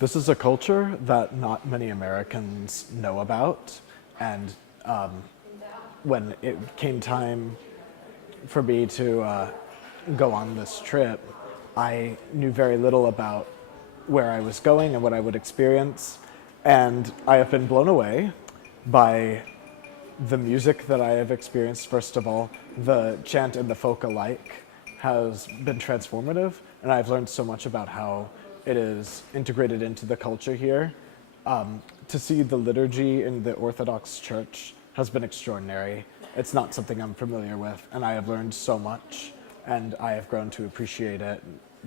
This is a culture that not many Americans know about, and when it came time for me to go on this trip, I knew very little about where I was going and what I would experience, and I have been blown away by the music that I have experienced. First of all, the chant and the folk alike has been transformative, and I've learned so much about how it is integrated into the culture here. To see the liturgy in the Orthodox Church has been extraordinary. It's not something I'm familiar with, and I have learned so much, and I have grown to appreciate it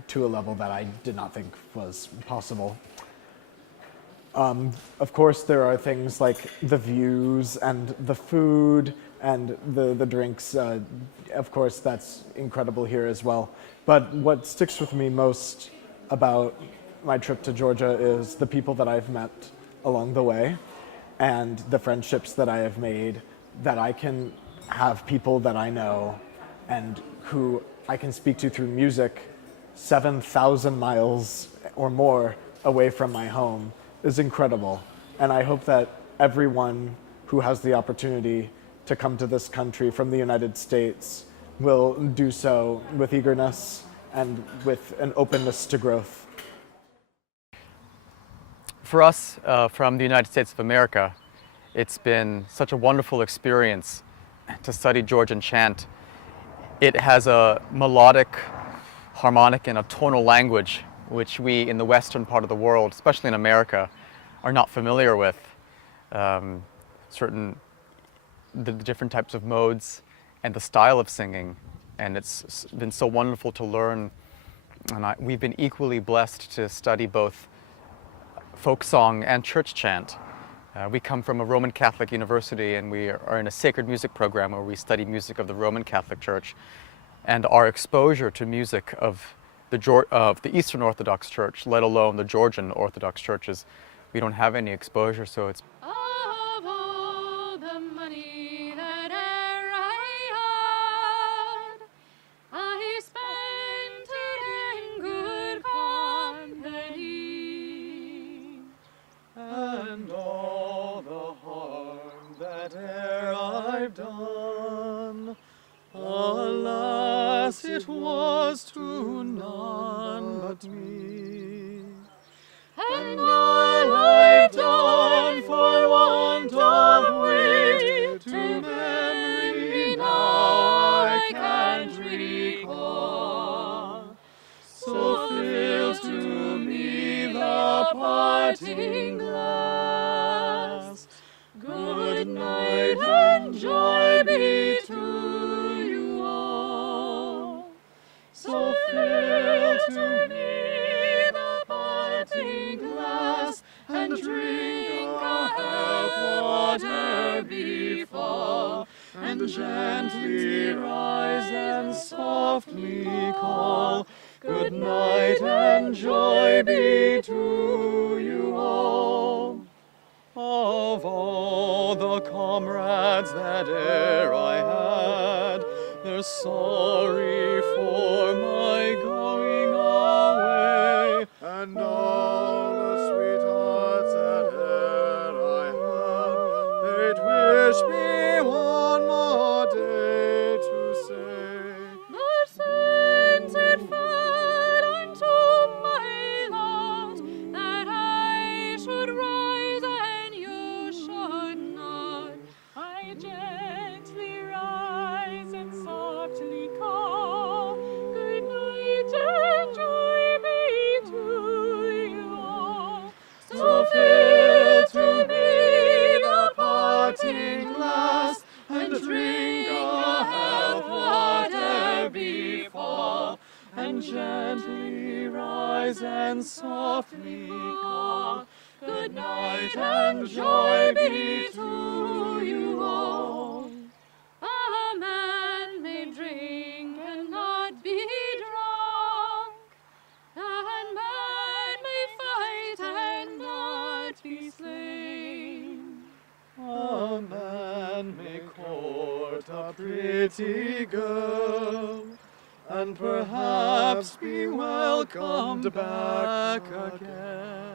to a level that I did not think was possible. Of course, there are things like the views and the food and the drinks. Of course, that's incredible here as well. But what sticks with me most about my trip to Georgia is the people that I've met along the way and the friendships that I have made, that I can have people that I know and who I can speak to through music 7,000 miles or more away from my home is incredible. And I hope that everyone who has the opportunity to come to this country from the United States will do so with eagerness and with an openness to growth. For us from the United States of America, it's been such a wonderful experience to study Georgian chant. It has a melodic, harmonic, and a tonal language which we in the western part of the world, especially in America, are not familiar with. The different types of modes and the style of singing, and it's been so wonderful to learn. And we've been equally blessed to study both folk song and church chant. We come from a Roman Catholic university, and we are in a sacred music program where we study music of the Roman Catholic Church. And our exposure to music of the Eastern Orthodox Church, let alone the Georgian Orthodox churches, we don't have any exposure, so it's of all the money that e'er I spent it in good company, and all the harm that e'er I've done, alas, it was to none but me. and all I've done for want of wit to memory now I can't recall. So fill to me the parting glass. Good night and joy be to you all. So fill to me the parting glass, and drink a health whate'er befall, and gently rise and softly call. Good night and joy be to you all. Of all the comrades that e'er I had, they're sorry for my going away, and all the sweethearts that e'er I had, they'd wish me one more day to say. The since it fell unto my lot that I should rise and you should not, I gently rise and softly call. Good night and joy be to you all. So fill to me the parting glass, and drink a health whate'er befall, and gently rise and softly call. Good night and joy be to you all. A man may drink and not be drunk, and man may fight and not be slain. A man may court a pretty girl, and perhaps be welcomed back again.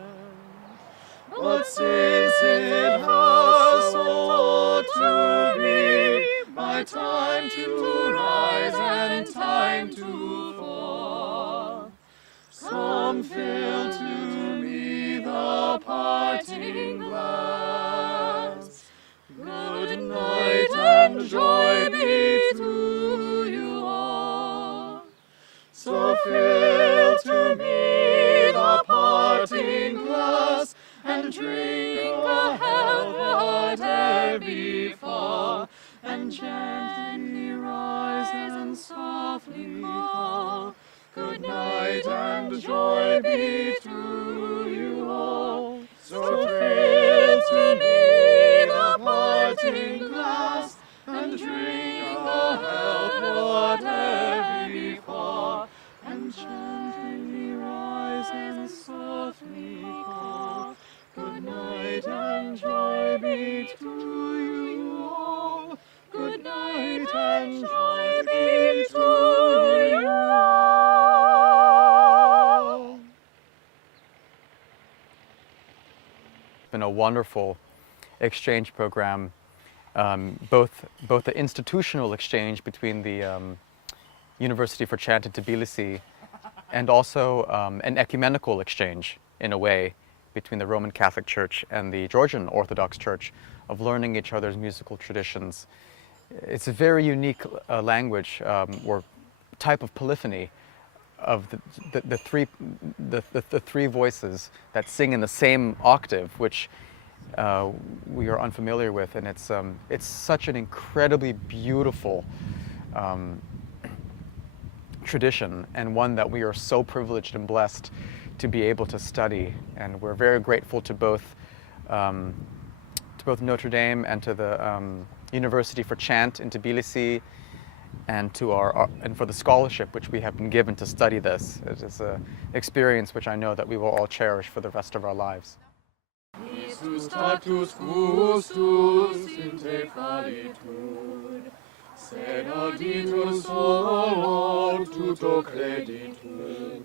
But since it has sought to be my time to rise and time to fall, come fill to me the parting glass. Good night and joy be to you all. So fill to me the parting glass, and drink a health whate'er befall, and gently rise and softly call. Good night and joy be to you all. So fill to me the parting glass, and drink a health whate'er befall, and gently rise and softly call. Good night and joy be to you all. Good night and joy be to you all. Been a wonderful exchange program, both the institutional exchange between the University for Chant in Tbilisi and also an ecumenical exchange in a way between the Roman Catholic Church and the Georgian Orthodox Church, of learning each other's musical traditions. It's a very unique language or type of polyphony of the three voices that sing in the same octave, which we are unfamiliar with, and it's such an incredibly beautiful tradition, and one that we are so privileged and blessed to be able to study. And we're very grateful to both Notre Dame and to the University for Chant in Tbilisi, and to and for the scholarship which we have been given to study this. It is an experience which I know that we will all cherish for the rest of our lives. Status gustus in te falitud, sed auditur solo tuto creditur.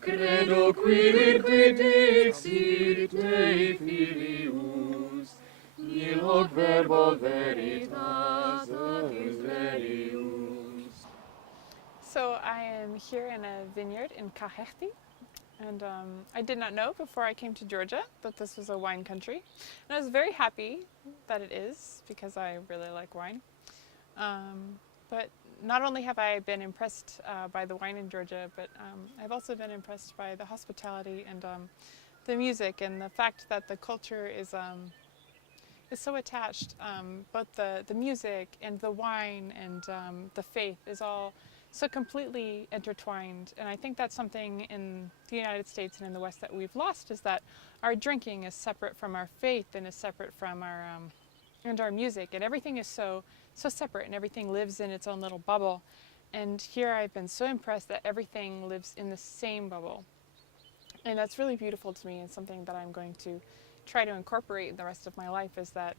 Credo quid dixit Dei filius, nil hoc verbo veritas is verius. So I am here in a vineyard in Kahechti, and I did not know before I came to Georgia that this was a wine country. And I was very happy that it is, because I really like wine. But not only have I been impressed by the wine in Georgia, but I've also been impressed by the hospitality and the music, and the fact that the culture is so attached. Both the music and the wine and the faith is all so completely intertwined. And I think that's something in the United States and in the West that we've lost, is that our drinking is separate from our faith and is separate from our music, and everything is so separate, and everything lives in its own little bubble. And here I've been so impressed that everything lives in the same bubble. And that's really beautiful to me, and something that I'm going to try to incorporate in the rest of my life, is that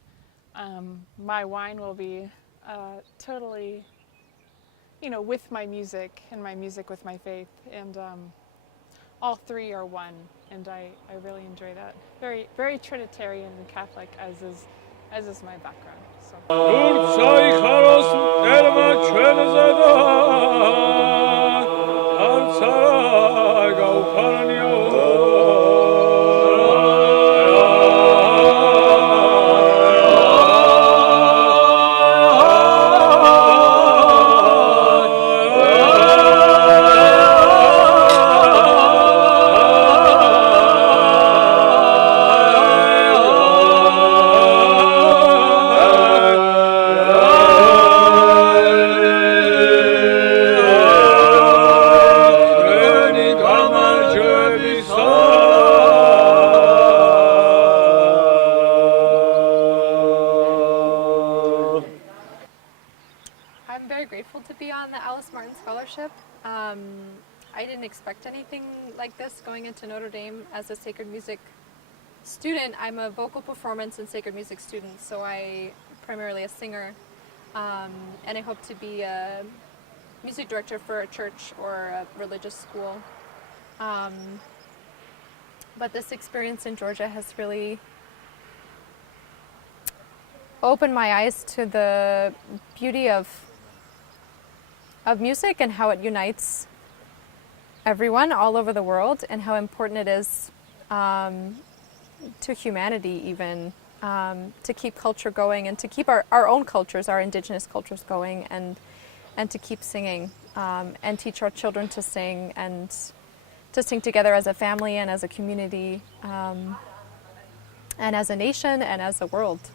my wine will be totally, with my music, and my music with my faith, and all three are one, and I really enjoy that. Very, very Trinitarian and Catholic, as is my background. I didn't expect anything like this going into Notre Dame as a sacred music student. I'm a vocal performance and sacred music student, so I'm primarily a singer, and I hope to be a music director for a church or a religious school. But this experience in Georgia has really opened my eyes to the beauty of music and how it unites everyone all over the world, and how important it is to humanity even, to keep culture going and to keep our own cultures, our indigenous cultures going, and to keep singing and teach our children to sing and to sing together as a family and as a community and as a nation and as a world.